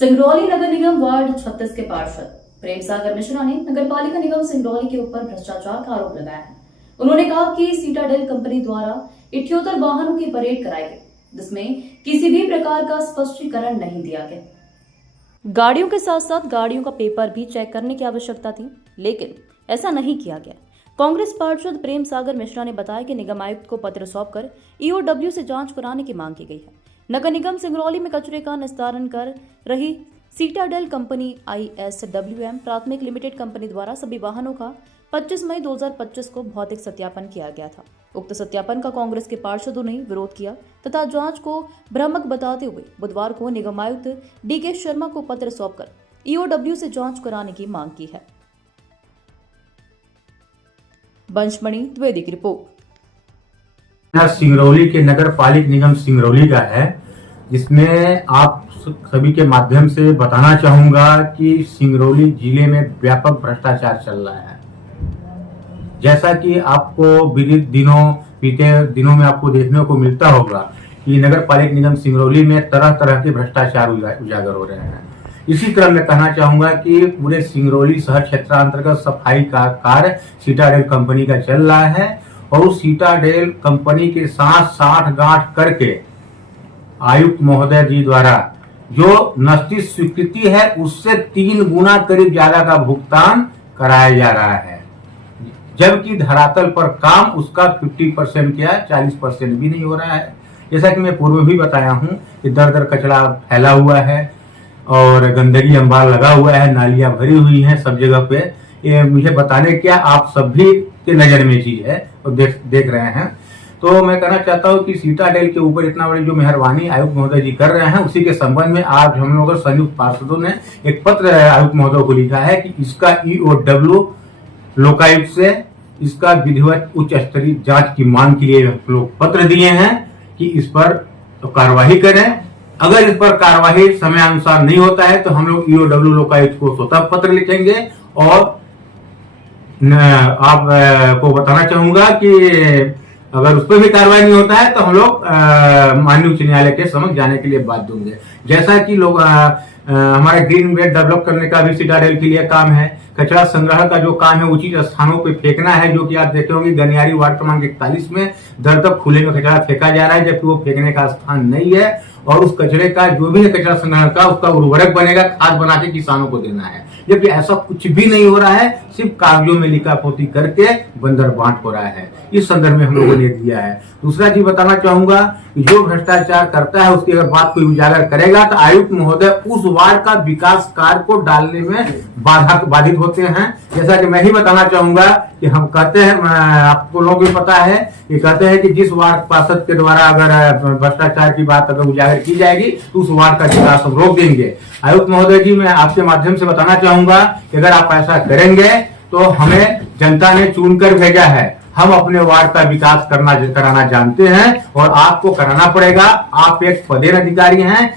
सिंगरौली नगर निगम ward 36 के पार्षद प्रेम सागर मिश्रा ने नगर पालिका निगम सिंगरौली के ऊपर भ्रष्टाचार का आरोप लगाया है। उन्होंने कहा कि सीटाडेल कंपनी द्वारा 78 वाहनों की परेड कराई गई, जिसमें किसी भी प्रकार का स्पष्टीकरण नहीं दिया गया। गाड़ियों के साथ साथ गाड़ियों का पेपर भी चेक करने की आवश्यकता थी, लेकिन ऐसा नहीं किया गया। कांग्रेस पार्षद प्रेम सागर मिश्रा ने बताया कि निगम आयुक्त को पत्र सौंपकर ईओडब्ल्यू से जांच कराने की मांग की गई है। नगर निगम सिंगरौली में कचरे का निस्तारण कर रही सीटाडेल कंपनी ISWM प्राथमिक लिमिटेड कंपनी द्वारा सभी वाहनों का 25 मई 2025 को भौतिक सत्यापन किया गया था। उक्त सत्यापन का कांग्रेस के पार्षदों ने विरोध किया तथा जांच को भ्रामक बताते हुए बुधवार को निगम आयुक्त DK शर्मा को पत्र सौंपकर ईओडब्ल्यू से जांच कराने की मांग की है। बंशमणि द्विवेदी की रिपोर्ट। सिंगरौली के नगर पालिक निगम सिंगरौली का है, जिसमें आप सभी के माध्यम से बताना चाहूंगा कि सिंगरौली जिले में व्यापक भ्रष्टाचार चल रहा है। जैसा कि आपको बीते दिनों में आपको देखने को मिलता होगा कि नगर पालिक निगम सिंगरौली में तरह तरह के भ्रष्टाचार उजागर हो रहे हैं। इसी क्रम में कहना चाहूंगा कि पूरे सिंगरौली शहर क्षेत्रांतर्गत सफाई का कार्य सीटाडेल कंपनी का चल रहा है और उस सीटाडेल कंपनी के साथ साठगांठ करके आयुक्त महोदय जी द्वारा जो नस्ती स्वीकृति है उससे 3 गुना करीब ज्यादा का भुगतान कराया जा रहा है, जबकि धरातल पर काम उसका 50% क्या 40% भी नहीं हो रहा है। जैसा कि मैं पूर्व भी बताया हूं कि दर दर कचरा फैला हुआ है और गंदगी अंबार लगा हुआ है, नालियां भरी हुई हैं सब जगह पे। ये मुझे बताने क्या, आप सभी के नजर में चीज है और देख रहे हैं। तो मैं कहना चाहता हूं कि सीटाडेल के ऊपर इतना बड़ी जो मेहरबानी आयुक्त महोदय जी कर रहे हैं, उसी के संबंध में आज हम लोग संयुक्त पार्षदों ने एक पत्र आयुक्त महोदय को लिखा है कि इसका ईओडब्ल्यू लोकायुक्त से इसका विधिवत उच्च स्तरीय जांच की मांग के लिए लोग पत्र दिए हैं कि इस पर तो कार्रवाई करें। अगर इस पर कार्रवाई समयानुसार नहीं होता है तो हम लोग ईओडब्ल्यू लोकायुक्त को स्वतः पत्र लिखेंगे और आप को बताना चाहूंगा कि अगर उस पर भी कार्रवाई नहीं होता है तो हम लोग माननीय उच्च न्यायालय के समक्ष जाने के लिए बाध्य होंगे। जैसा कि लोग हमारे ग्रीन बेल्ट डेवलप करने का भी सीटाडेल के लिए काम है, कचरा संग्रह का जो काम है उचित स्थानों पे फेंकना है, जो कि आप देखे होंगे गनियारी वार्ड क्रमांक 41 में दर तक खुले में कचरा फेंका जा रहा है, जबकि वो फेंकने का स्थान नहीं है। और उस कचरे का जो भी है कचरा संग्रह का उसका उर्वरक बनेगा, खाद बना के किसानों को देना है, जबकि ऐसा कुछ भी नहीं हो रहा है, सिर्फ कागजों में लिखापोती करके बंदर बांट हो रहा है। इस संदर्भ में हम लोगों ने दिया है। दूसरा चीज बताना चाहूंगा कि जो भ्रष्टाचार करता है उसकी अगर बात कोई उजागर करेगा तो आयुक्त महोदय उस वार्ड का विकास कार्य को डालने में बाधित होते हैं। जैसा कि मैं ही बताना चाहूंगा कि हम कहते हैं, आपको लोगों को पता है कि कहते हैं कि जिस वार्ड पार्षद के द्वारा अगर भ्रष्टाचार की बात अगर उजागर की जाएगी तो उस वार्ड का विकास हम रोक देंगे। आयुक्त महोदय जी, मैं आपके माध्यम से बताना चाहूंगा कि अगर आप ऐसा करेंगे तो हमें जनता ने चुनकर भेजा है, हम अपने वार्ड का विकास कराना जानते हैं और आपको कराना पड़ेगा। आप एक पदेन अधिकारी हैं,